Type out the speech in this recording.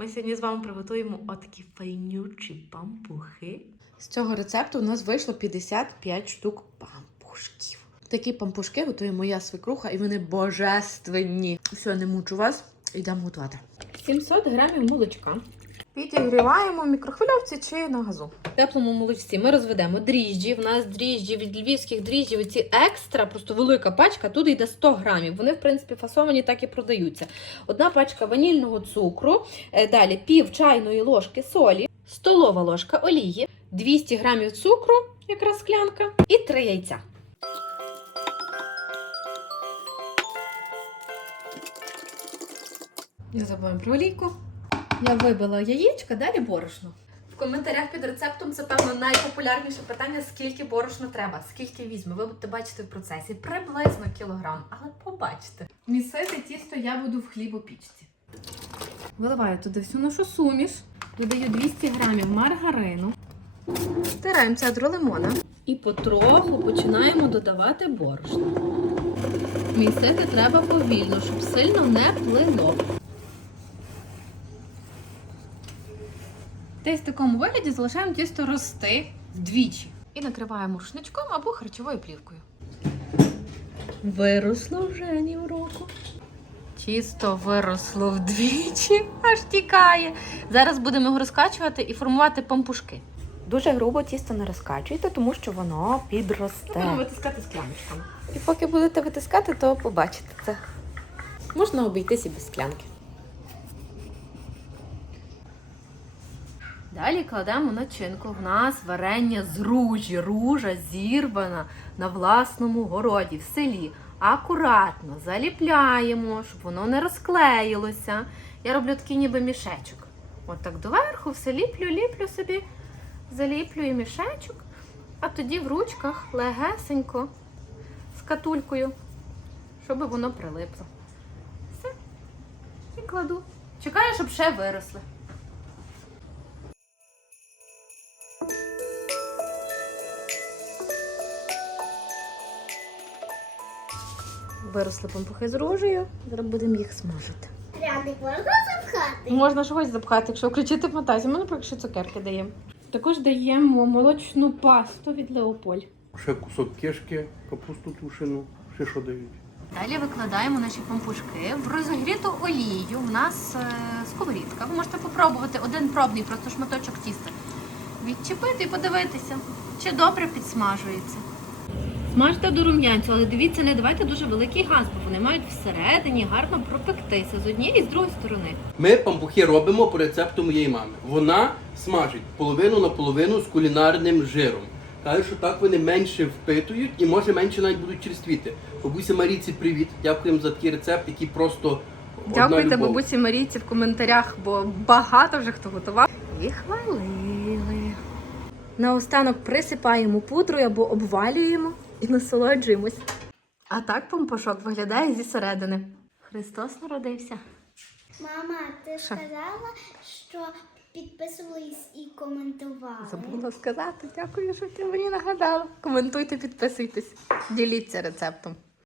Ми сьогодні з вами приготуємо отакі файнючі пампухи. З цього рецепту у нас вийшло 55 штук пампушків. Такі пампушки готує моя свекруха, і вони божественні. Все, не мучу вас, йдемо готувати. 700 грамів молочка. Підігріваємо в мікрохвильовці чи на газу. В теплому молочці ми розведемо дріжджі. В нас дріжджі від львівських дріжджів. Ці екстра, просто велика пачка. Тут йде 100 грамів. Вони, в принципі, фасовані так і продаються. Одна пачка ванільного цукру, е, далі пів чайної ложки солі, столова ложка олії, 200 грамів цукру, якраз склянка, і 3 яйця. Не забуваємо про олійку. Я вибила яєчка, далі борошно. В коментарях під рецептом це певно найпопулярніше питання: скільки борошна треба, скільки візьме. Ви будете бачити в процесі приблизно кілограм, але побачите. Місити тісто я буду в хлібопічці. Виливаю туди всю нашу суміш, додаю 200 грамів маргарину, стираємо цедру лимона і потроху починаємо додавати борошно. Місити треба повільно, щоб сильно не плило. Десь в такому вигляді залишаємо тісто рости вдвічі. І накриваємо рушничком або харчовою плівкою. Виросло вже ні в року. Тісто виросло вдвічі, аж тікає. Зараз будемо його розкачувати і формувати пампушки. Дуже грубо тісто не розкачуйте, тому що воно підросте. Будемо витискати скляночками. І поки будете витискати, то побачите це. Можна обійтися без склянки. Далі кладемо начинку. В нас варення з ружі. Ружа зірвана на власному городі в селі. Акуратно заліпляємо, щоб воно не розклеїлося. Я роблю такий ніби мішечок. От так доверху все ліплю, ліплю собі, заліплюю мішечок, а тоді в ручках легесенько з катулькою, щоб воно прилипло. Все. І кладу. Чекаю, щоб ще виросли. Виросли пампухи з рожею. Зараз будемо їх смажити. Пряник можна запхати? Можна щось запхати, якщо включити фантазію. Ми, наприклад, ще цукерки даємо. Також даємо молочну пасту від Леополь. Ще кусок кишки, капусту тушену, ще що дають. Далі викладаємо наші пампушки в розігріту олію. У нас е, сковорідка. Ви можете попробувати один пробний просто шматочок тіста. Відчепити і подивитися, чи добре підсмажується. Смажте до рум'янцю, але дивіться, не давайте дуже великий газ, бо вони мають всередині гарно пропектися з однієї і з другої сторони. Ми пампухи робимо по рецепту моєї мами. Вона смажить половину на половину з кулінарним жиром. Каже, що так вони менше впитують і може менше навіть будуть черствіти. Бабуся Марійці, привіт! Дякуємо за такий рецепт, який просто одна Дякуйте любов. бабусі Марійці в коментарях, бо багато вже хто готував. І хвалили. Наостанок присипаємо пудрою або обвалюємо і насолоджуємось. А так помпашок виглядає зі середини. Христос народився. Мама, ти Ша? сказала, що підписувались і коментували. Забула сказати. Дякую, що ти мені нагадала. Коментуйте, підписуйтесь, діліться рецептом.